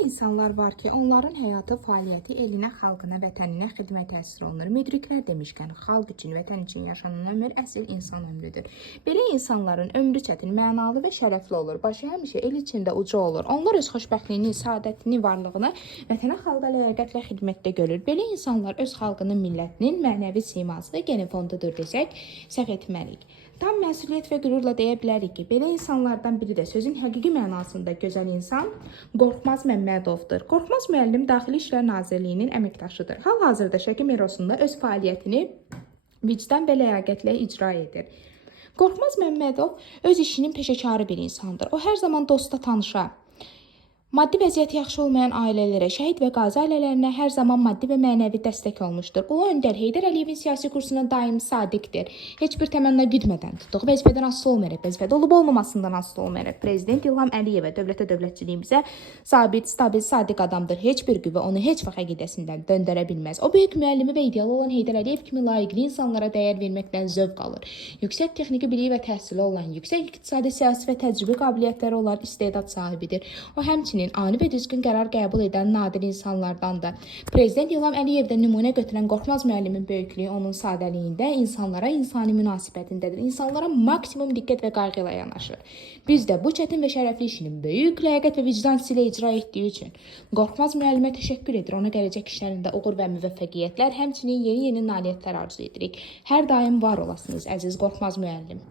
İnsanlar var ki, onların həyatı, fəaliyyəti elinə, xalqına, vətəninə xidmət təsir olunur. Müdriklər demişkən, xalq üçün, vətən üçün yaşanan ömür əsl insan ömrüdür. Belə insanların ömrü çətin, mənalı və şərəfli olur. Başı həmişə el içində uca olur. Onlar öz xoşbəxtliyini, saadətini, varlığını vətənə, xalqa ləyaqətlə xidmətdə görür. Belə insanlar öz xalqının, millətinin mənəvi siması genofondudur desək, səhv etməliyik. Tam məsuliyyət və qürurla deyə bilərik ki, belə insanlardan biri də sözün həqiqi mənasında gözəl insan Qorxmaz Məmmədovdur. Qorxmaz müəllim Daxili İşlər Nazirliyinin əməkdaşıdır. Hal-hazırda Şəki merosunda öz fəaliyyətini vicdan və ləyaqətlə icra edir. Qorxmaz Məmmədov öz işinin peşəkarı bir insandır. O hər zaman dosta, tanışa, maddi vəziyyəti yaxşı olmayan ailələrə, şəhid və qazi ailələrinə hər zaman maddi və mənəvi dəstək olmuşdur. Ulu öndər Heydər Əliyevin siyasi kursuna daim sadiqdir. Heç bir təmənna güdmədən tutduğu vəzifədən asılı olmayaraq, vəzifədə olub-olmamasından asılı olmayaraq, Prezident İlham Əliyevə, dövlətə, dövlətçiliyimizə sabit, stabil, sadiq adamdır. Heç bir qüvvə onu heç vaxt əqidəsindən döndərə bilməz. O böyük müəllimi və idealı olan Heydər Əliyev kimi layiqli insanlara dəyər verməkdən zövq alır. Yüksək texniki biliyi və təhsili olan, yüksək iqtisadi, siyasi və təcrübə qabiliyyətləri olan istedad sahibidir. O həmçinin ani və düzgün qərar qəbul edən nadir insanlardandır. Prezident İlham Əliyevdən nümunə götürən Qorxmaz müəllimin böyüklüyü onun sadəliyində, insanlara insani münasibətindədir. İnsanlara maksimum diqqət və qayğı ilə yanaşır. Biz də bu çətin və şərəfli işini böyük ləyaqət və vicdan hissi ilə icra etdiyi üçün Qorxmaz müəllimə təşəkkür edir. Ona gələcək işlərində uğur və müvəffəqiyyətlər, həmçinin yeni nailiyyətlər arzu edirik. Hər daim var olasınız, əziz Qorxmaz müəllim.